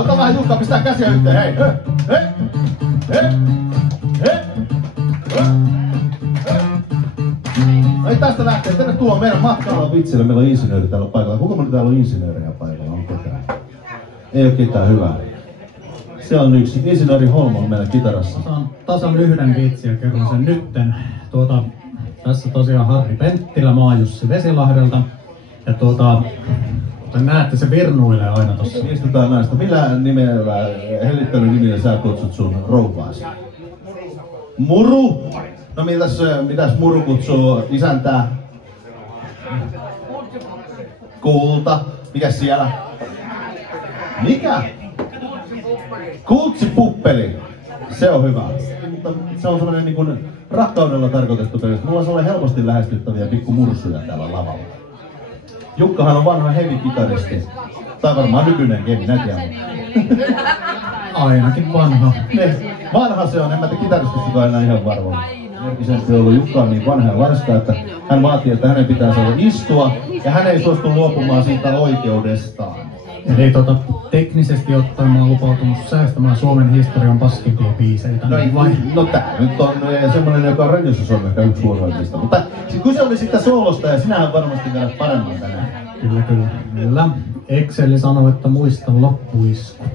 Ota vähän Jukka, pistää käsiä yhteen, hei! Hei! Hei! Hei! Ei tästä lähtee, tervetuloa meidän matkalla vitsillä. Meillä on insinööri täällä paikalla. Kuinka moni täällä on insinööriä paikalla? On ketään? Ei oo ketään, hyvää. Siellä on yksi insinööri Holman meillä kitarassa. Saan tasan yhden vitsin ja kerron sen nytten. Tässä tosiaan Harri Penttilä, Maajussi Vesilahdelta. Ja kuten näette, se virnuilee aina tossa. Istutaan näistä. Millä nimellä, hellittelynimillä sä kutsut sun rouvaasi? Muru? No mitäs Muru kutsuu isäntää? Kulta. Mikäs siellä? Mikä? Kultsipuppeli. Se on hyvä. Mutta se on semmonen niin kuin rakkaudella tarkoitettu peli. Mulla on sellainen helposti lähestyttäviä pikku mursuja täällä lavalla. Jukkahan on vanha heavy-kitaristi. Tai varmaan nykyinen heavy, näkään. Ainakin vanha. Vanha se on, en mä te kitarististakaan enää ihan varma. Merkisempi on ollut Jukka on niin vanha ja varska, että hän vaatii, että hänen pitää saada istua ja hän ei suostu luopumaan siitä oikeudestaan. Eli teknisesti ottaen mä oon lupautunut säästämään Suomen historian paskimpia biiseitä. No tää nyt on semmonen, joka on radiossa on ehkä yksi huonoimmista. Mutta kun se oli sitä soolosta ja sinähän varmasti vielä paremmin tänään. Kyllä. Exceli sanoo, että muistan loppuiskut.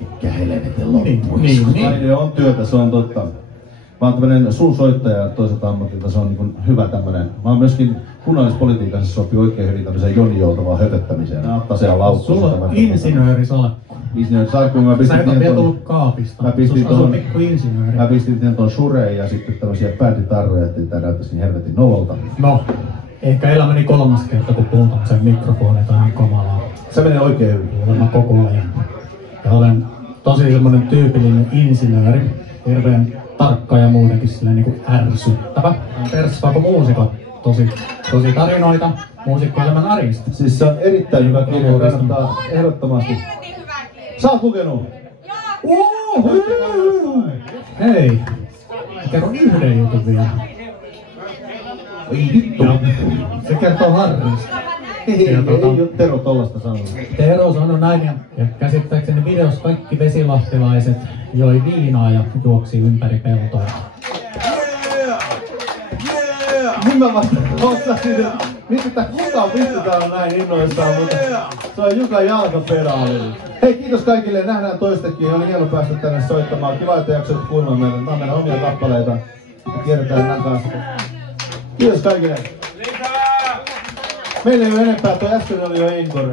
Mikä helvetin loppuiskut? Niin. On työtä, se on totta. Mä oon tämmönen suusoittaja toiselta ammatilta, se on niin hyvä tämmönen. Mä oon myöskin kunnallispolitiikassa sopii oikein hyvin tämmöiseen jonijoutavaan höpöttämiseen. Nää ottaa siellä lauttua. Sulla on insinöörisalkku. Insinöörisalkku, mä pistin tien vielä tullut kaapista. Mä pistin ton sureen ja sitten tämmösiä pääditarroja, ettei tää näyttäisi niin helvetin nololta. No, ehkä elämäni 3. kerta, kun puhun tämmösen mikrofonin tai ihan kamalaa. Se menee oikein hyvin. Olen koko ajan. Ja olen tosi semmonen tyypillinen insinööri. Hirveen tarkka ja muutenkin silleen niinku ärsyttävä. Persvaako muusikot? Tosi tarinoita muusikkoelämän arjesta. Siis se on erittäin hyvä kirja, kannattaa ehdottomasti. Sä oot lukenut? Hei! Kerro yhden jutun vielä. Ei vittu! Se kertoo Harrista. Ei oo Tero tollasta sanonut. Tero sanoi näin ja käsittääkseni videossa kaikki vesilahtelaiset joi viinaa ja juoksi ympäri peltoja. Niin mä vasta osasin, että mitä kuka vittu täällä on näin innoissaan, mutta se on Jukan jalkapedaali. Hei, kiitos kaikille ja nähdään toistekin. Oli hieno päästä tänne soittamaan. Kiva, että jaksoit kuunnella meidän. Tää on meidän omia kappaleita. Ja kierretään nän kanssa. Kiitos kaikille. Meillä ei oo enempää, toi äsken oli jo encore.